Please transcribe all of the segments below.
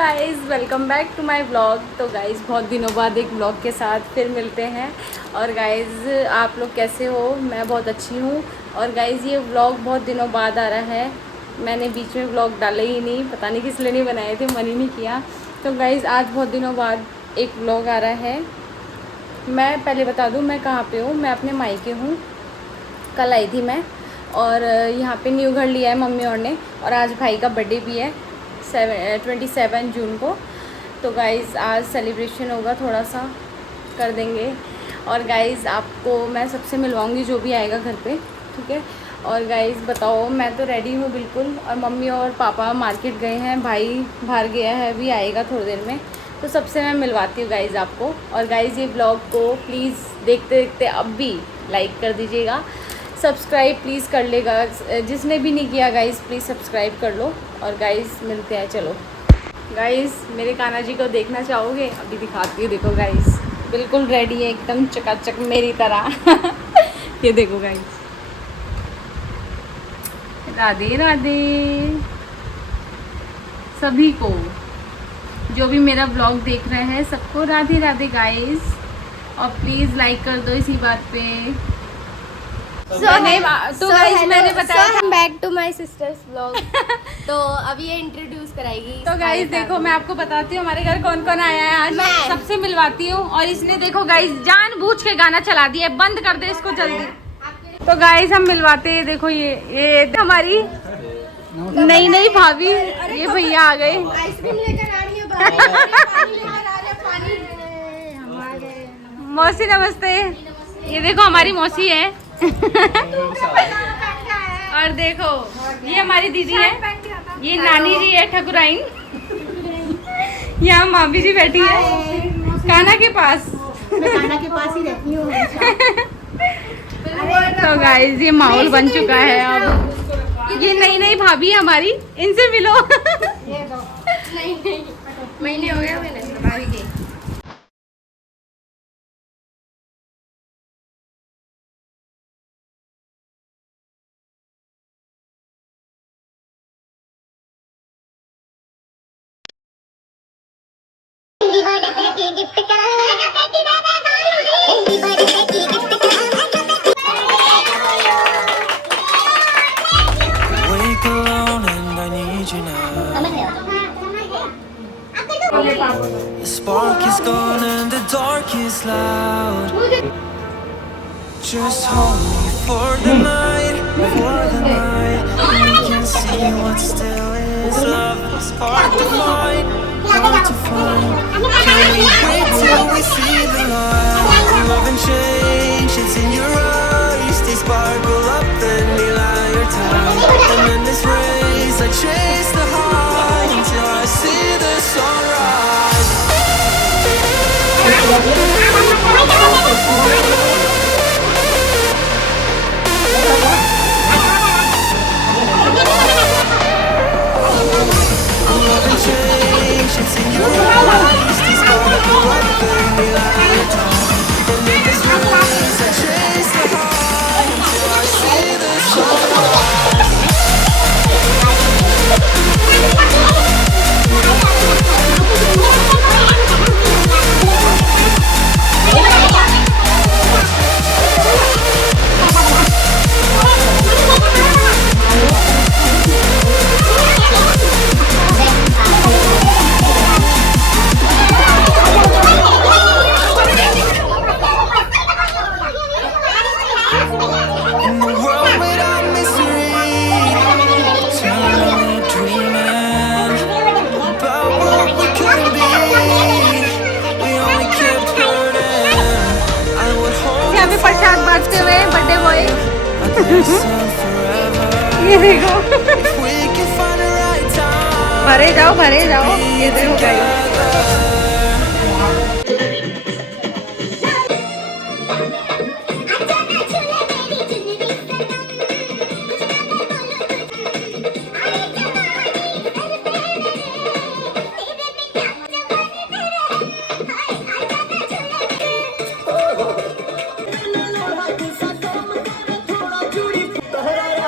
Guys welcome back to my vlog. तो guys बहुत दिनों बाद एक व्लॉग के साथ फिर मिलते हैं। और गाइज़ आप लोग कैसे हो? मैं बहुत अच्छी हूँ। और गाइज़ ये व्लॉग बहुत दिनों बाद आ रहा है। मैंने बीच में व्लॉग डाले ही नहीं, पता नहीं किस लिए नहीं बनाए थे, मन ही नहीं किया। तो गाइज़ आज बहुत दिनों बाद एक व्लॉग आ रहा है। मैं पहले बता दूँ मैं कहाँ पर हूँ। मैं अपने मायके हूँ। कल आई थी मैं, और यहाँ पे न्यू घर लिया है मम्मी और ने। और आज भाई का बर्थडे भी है 27 जून को। तो गाइज़ आज सेलिब्रेशन होगा, थोड़ा सा कर देंगे। और गाइज़ आपको मैं सबसे मिलवाऊंगी जो भी आएगा घर पे, ठीक है। और गाइज़ बताओ, मैं तो रेडी हूँ बिल्कुल। और मम्मी और पापा मार्केट गए हैं, भाई बाहर गया है, अभी आएगा थोड़ी देर में। तो सबसे मैं मिलवाती हूँ गाइज़ आपको। और गाइज़ ये ब्लॉग को प्लीज़ देखते देखते अब भी लाइक कर दीजिएगा, सब्सक्राइब प्लीज़ कर लेगा। जिसने भी नहीं किया गाइज़ प्लीज़ सब्सक्राइब कर लो। और गाइज़ मिलते हैं, चलो। गाइज़ मेरे कान्हा जी को देखना चाहोगे? अभी दिखाती हूँ, देखो गाइज़ बिल्कुल रेडी है, एकदम चकाचक मेरी तरह। ये देखो गाइज़, राधे राधे सभी को, जो भी मेरा ब्लॉग देख रहे हैं सबको राधे राधे गाइज़। और प्लीज़ लाइक कर दो इसी बात पे। मैंने बताया back to my sister's vlog. तो अब ये इंट्रोड्यूस कराएगी। तो गाइस देखो, मैं आपको बताती हूँ हमारे घर कौन कौन आया है आज। मैं सबसे मिलवाती हूँ। और इसने देखो गाइस जानबूझ के गाना चला दिया है, बंद कर दे इसको जल्दी। तो गाइस हम मिलवाते हैं, देखो ये हमारी नई नई भाभी, ये भैया आ गए। आइसक्रीम लेकर आ रही है, पानी लेकर आ रहे हैं, पानी मौसी नमस्ते। ये देखो हमारी मौसी है। और देखो ये हमारी दीदी है, ये नानी जी है ठकुराइन। यहाँ मामी जी बैठी है कान्हा के पास। मैं कान्हा के पास ही रहती हूँ। तो गाइस ये माहौल बन चुका है। अब ये नई नई भाभी है हमारी, इनसे मिलो। नहीं महीने हो गया मैंने भाभी के। The spark is gone and the dark is loud. Just hold me for the night, for the night. We can see what still is love. It's hard to find, hard to find. Can we wait till we see the light? Love and change, it's in your eyes. They sparkle up and they lie your time. And in this race, I chase the high until I see the sunrise. Love and change, it's in your eyes. They sparkle up and they lie your time. And in this race, I chase the high until I see the sunrise. In the world without mystery, eternally dreaming about what we could be. We only kept hurting. I would hold यहाँ पे प्रसाद बांटते हुए birthday boy. this sun forever. ये देखो, If we can find the right time, भरे जाओ भरे जाओ। ये देखो गाइस,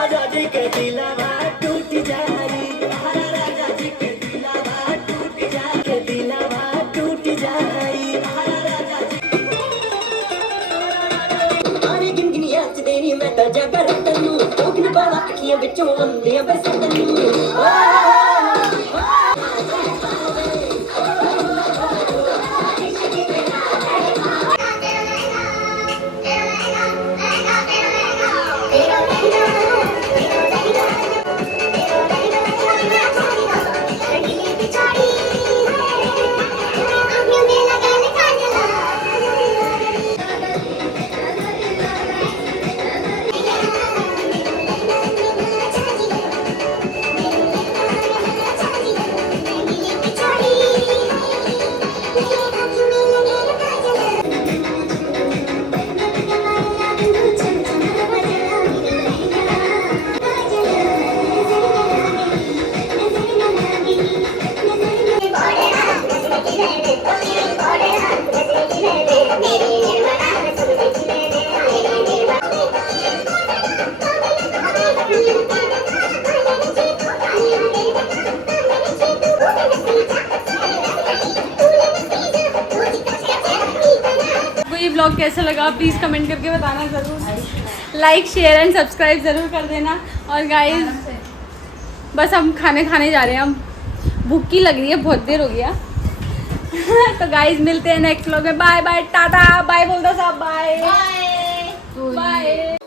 राजा जी के दिलवा टूट जाई, राजा जी के दिलवा टूट जाई। ਤੈਨੂੰ ਕੋਕਨ ਬਾਲਾ ਅੱਖੀਆਂ ਵਿੱਚੋਂ ਆਉਂਦੀਆਂ ਬਸ ਤੈਨੂੰ ये ब्लॉग कैसा लगा प्लीज़ कमेंट करके बताना ज़रूर, लाइक शेयर एंड सब्सक्राइब ज़रूर कर देना। और गाइस बस हम खाने जा रहे हैं, हम भूख की लग रही है, बहुत देर हो गया। तो गाइस मिलते हैं नेक्स्ट व्लॉग में, बाय बाय टाटा, बाय बोल दो सब, बाय बाय।